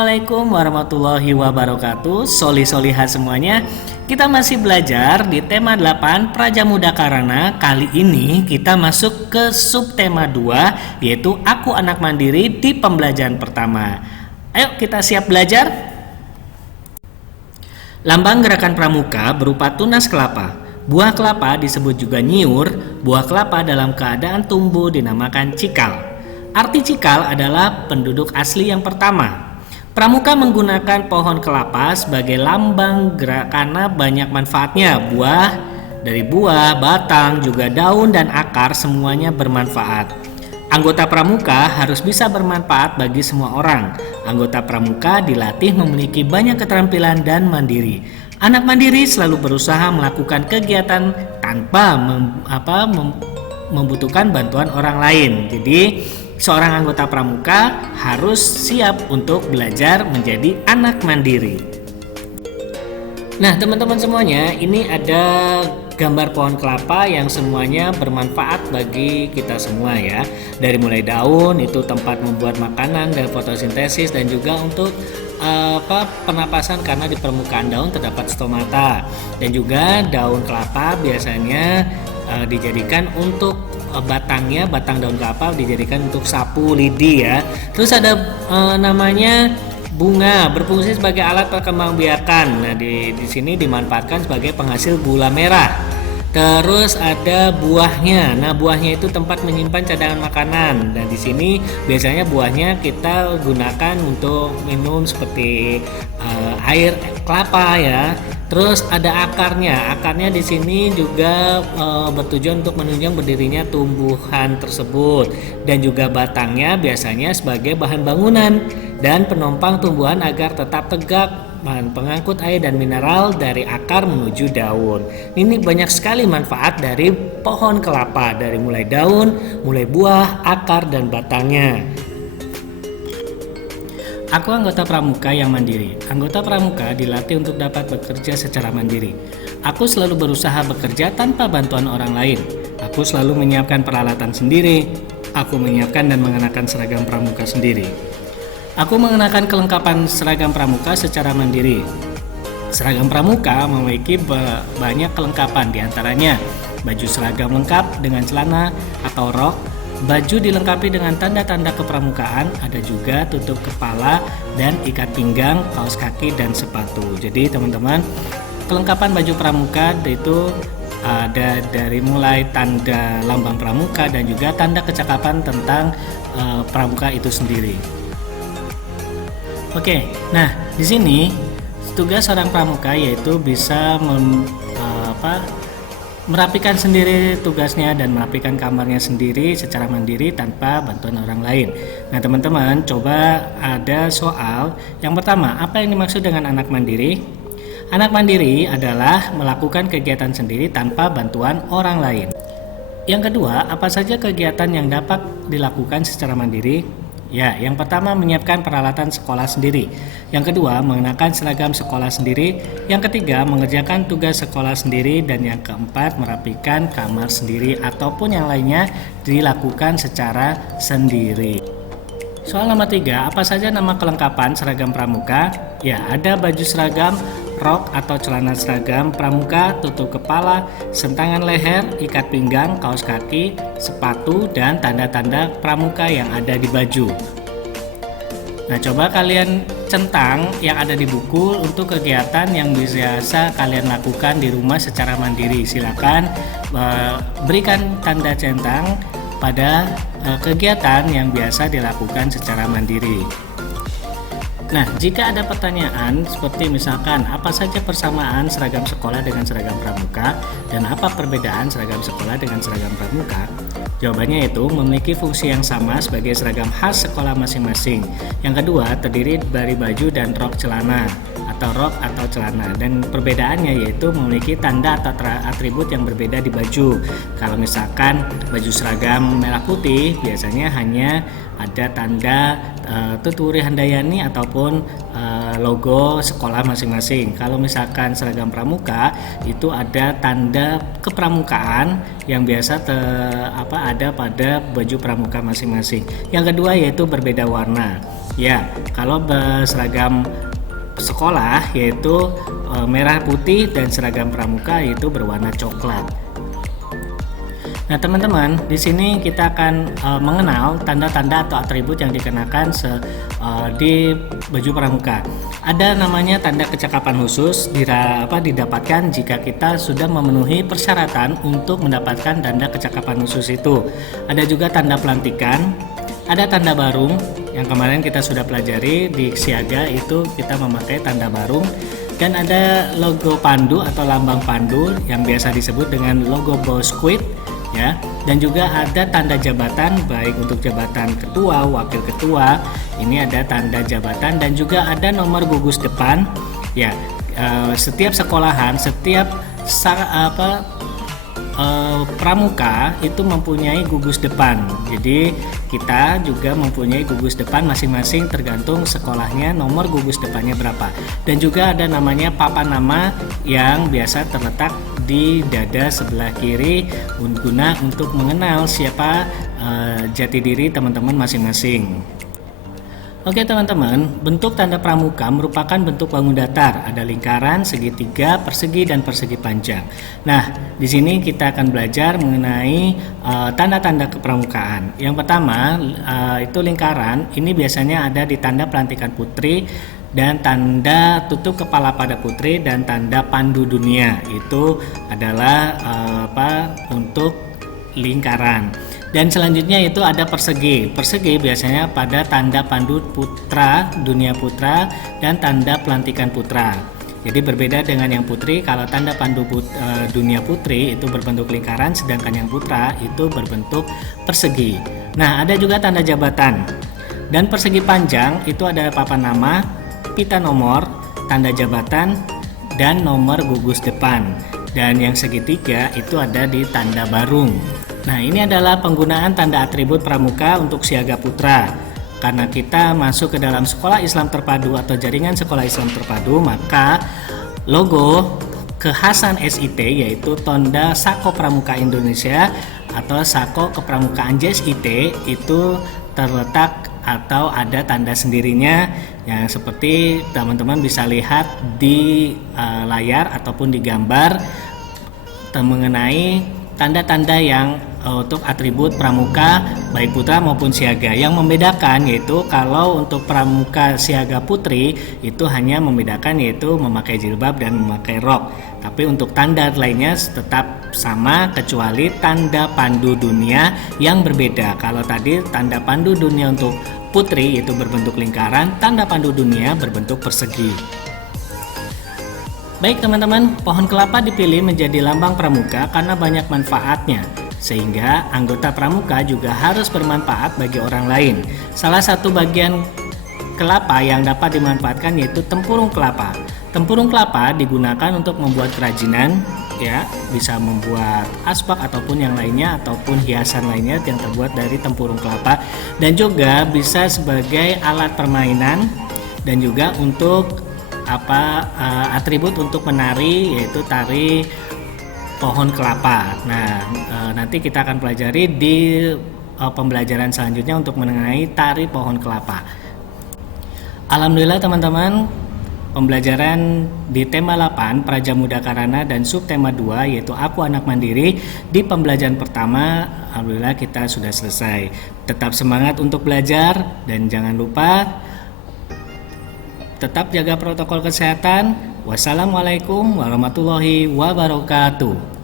Assalamualaikum warahmatullahi wabarakatuh. Soli-soliha semuanya. Kita masih belajar di tema 8 Prajamuda Karana. Kali ini kita masuk ke subtema 2, yaitu Aku Anak Mandiri di pembelajaran pertama. Ayo kita siap belajar. Lambang gerakan pramuka berupa tunas kelapa. Buah kelapa disebut juga nyiur. Buah kelapa dalam keadaan tumbuh dinamakan cikal. Arti cikal adalah penduduk asli yang pertama. Pramuka menggunakan pohon kelapa sebagai lambang karena banyak manfaatnya. Dari buah, batang, juga daun dan akar semuanya bermanfaat. Anggota pramuka harus bisa bermanfaat bagi semua orang. Anggota pramuka dilatih memiliki banyak keterampilan dan mandiri. Anak mandiri selalu berusaha melakukan kegiatan tanpa membutuhkan bantuan orang lain. Jadi seorang anggota pramuka harus siap untuk belajar menjadi anak mandiri. Nah, teman-teman semuanya, ini ada gambar pohon kelapa yang semuanya bermanfaat bagi kita semua ya. Dari mulai daun, itu tempat membuat makanan dan fotosintesis, dan juga untuk pernapasan karena di permukaan daun terdapat stomata. Dan juga daun kelapa biasanya dijadikan untuk batang daun kelapa dijadikan untuk sapu lidi ya. Terus ada namanya bunga, berfungsi sebagai alat perkembangbiakan. Nah, di sini dimanfaatkan sebagai penghasil gula merah. Terus ada buahnya. Nah, buahnya itu tempat menyimpan cadangan makanan. Dan di sini biasanya buahnya kita gunakan untuk minum seperti air kelapa ya. Terus ada akarnya. Akarnya di sini juga bertujuan untuk menunjang berdirinya tumbuhan tersebut. Dan juga batangnya biasanya sebagai bahan bangunan dan penopang tumbuhan agar tetap tegak, bahan pengangkut air dan mineral dari akar menuju daun. Ini banyak sekali manfaat dari pohon kelapa, dari mulai daun, mulai buah, akar, dan batangnya. Aku anggota pramuka yang mandiri. Anggota pramuka dilatih untuk dapat bekerja secara mandiri. Aku selalu berusaha bekerja tanpa bantuan orang lain. Aku selalu menyiapkan peralatan sendiri. Aku menyiapkan dan mengenakan seragam pramuka sendiri. Aku mengenakan kelengkapan seragam pramuka secara mandiri. Seragam pramuka memiliki banyak kelengkapan, diantaranya baju seragam lengkap dengan celana atau rok. Baju dilengkapi dengan tanda-tanda kepramukaan, ada juga tutup kepala dan ikat pinggang, kaos kaki, dan sepatu. Jadi teman-teman, kelengkapan baju pramuka itu ada dari mulai tanda lambang pramuka dan juga tanda kecakapan tentang pramuka itu sendiri. Oke, nah di sini tugas seorang pramuka yaitu bisa merapikan sendiri tugasnya dan merapikan kamarnya sendiri secara mandiri tanpa bantuan orang lain. Nah teman-teman, coba ada soal. Yang pertama, apa yang dimaksud dengan anak mandiri? Anak mandiri adalah melakukan kegiatan sendiri tanpa bantuan orang lain. Yang kedua, apa saja kegiatan yang dapat dilakukan secara mandiri? Ya, yang pertama menyiapkan peralatan sekolah sendiri. Yang kedua, mengenakan seragam sekolah sendiri. Yang ketiga, mengerjakan tugas sekolah sendiri. Dan yang keempat, merapikan kamar sendiri ataupun yang lainnya dilakukan secara sendiri. Soal nomor 3, apa saja nama kelengkapan seragam pramuka? Ya, ada baju seragam, rok atau celana seragam pramuka, tutup kepala, sentangan leher, ikat pinggang, kaos kaki, sepatu, dan tanda-tanda pramuka yang ada di baju. Nah, coba kalian centang yang ada di buku untuk kegiatan yang biasa kalian lakukan di rumah secara mandiri. Silakan berikan tanda centang pada kegiatan yang biasa dilakukan secara mandiri. Nah, jika ada pertanyaan seperti misalkan apa saja persamaan seragam sekolah dengan seragam pramuka dan apa perbedaan seragam sekolah dengan seragam pramuka, jawabannya itu memiliki fungsi yang sama sebagai seragam khas sekolah masing-masing. Yang kedua, terdiri dari baju dan rok celana atau rok atau celana, dan perbedaannya yaitu memiliki tanda atau atribut yang berbeda di baju. Kalau misalkan baju seragam merah putih biasanya hanya ada tanda Tuturi Handayani ataupun logo sekolah masing-masing. Kalau misalkan seragam pramuka itu ada tanda kepramukaan yang biasa ada pada baju pramuka masing-masing. Yang kedua yaitu berbeda warna. Ya, kalau berseragam sekolah yaitu merah putih dan seragam pramuka yaitu berwarna coklat. Nah, teman-teman, di sini kita akan mengenal tanda-tanda atau atribut yang dikenakan di baju pramuka. Ada namanya tanda kecakapan khusus didapatkan jika kita sudah memenuhi persyaratan untuk mendapatkan tanda kecakapan khusus itu. Ada juga tanda pelantikan, ada tanda barung yang kemarin kita sudah pelajari di siaga itu kita memakai tanda barung, dan ada logo pandu atau lambang pandu yang biasa disebut dengan logo boskuit. Ya, dan juga ada tanda jabatan baik untuk jabatan ketua, wakil ketua. Ini ada tanda jabatan dan juga ada nomor gugus depan. Ya, setiap sekolahan, setiap pramuka itu mempunyai gugus depan. Jadi kita juga mempunyai gugus depan masing-masing tergantung sekolahnya nomor gugus depannya berapa. Dan juga ada namanya papan nama yang biasa terletak di dada sebelah kiri guna untuk mengenal siapa jati diri teman-teman masing-masing. Oke teman-teman, bentuk tanda pramuka merupakan bentuk bangun datar, ada lingkaran, segitiga, persegi, dan persegi panjang. Nah, di sini kita akan belajar mengenai tanda-tanda kepramukaan. Yang pertama itu lingkaran, ini biasanya ada di tanda pelantikan putri, dan tanda tutup kepala pada putri, dan tanda pandu dunia itu adalah untuk lingkaran. Dan selanjutnya itu ada persegi. Persegi biasanya pada tanda pandu putra, dunia putra, dan tanda pelantikan putra. Jadi berbeda dengan yang putri, kalau tanda pandu dunia putri itu berbentuk lingkaran, sedangkan yang putra itu berbentuk persegi. Nah, ada juga tanda jabatan. Dan persegi panjang itu ada papan nama, pita nomor, tanda jabatan, dan nomor gugus depan. Dan yang segitiga itu ada di tanda barung. Nah, ini adalah penggunaan tanda atribut pramuka untuk siaga putra. Karena kita masuk ke dalam sekolah Islam terpadu atau jaringan sekolah Islam terpadu, maka logo kekhasan SIT yaitu tanda Sako Pramuka Indonesia atau Sako Kepramukaan JSIT itu terletak atau ada tanda sendirinya yang seperti teman-teman bisa lihat di layar ataupun di gambar mengenai tanda-tanda yang untuk atribut pramuka baik putra maupun siaga. Yang membedakan yaitu kalau untuk pramuka siaga putri itu hanya membedakan yaitu memakai jilbab dan memakai rok. Tapi untuk tanda lainnya tetap sama kecuali tanda pandu dunia yang berbeda. Kalau tadi tanda pandu dunia untuk putri itu berbentuk lingkaran, tanda pandu dunia berbentuk persegi. Baik teman-teman, pohon kelapa dipilih menjadi lambang pramuka karena banyak manfaatnya, sehingga anggota pramuka juga harus bermanfaat bagi orang lain. Salah satu bagian kelapa yang dapat dimanfaatkan yaitu tempurung kelapa. Tempurung kelapa digunakan untuk membuat kerajinan, ya, bisa membuat asbak ataupun yang lainnya ataupun hiasan lainnya yang terbuat dari tempurung kelapa, dan juga bisa sebagai alat permainan dan juga untuk atribut untuk menari yaitu tari pohon kelapa. Nah, nanti kita akan pelajari di pembelajaran selanjutnya untuk mengenai tari pohon kelapa. Alhamdulillah teman-teman, pembelajaran di tema 8 Prajamuda Karana dan subtema 2 yaitu Aku Anak Mandiri di pembelajaran pertama alhamdulillah kita sudah selesai. Tetap semangat untuk belajar dan jangan lupa tetap jaga protokol kesehatan. Wassalamualaikum warahmatullahi wabarakatuh.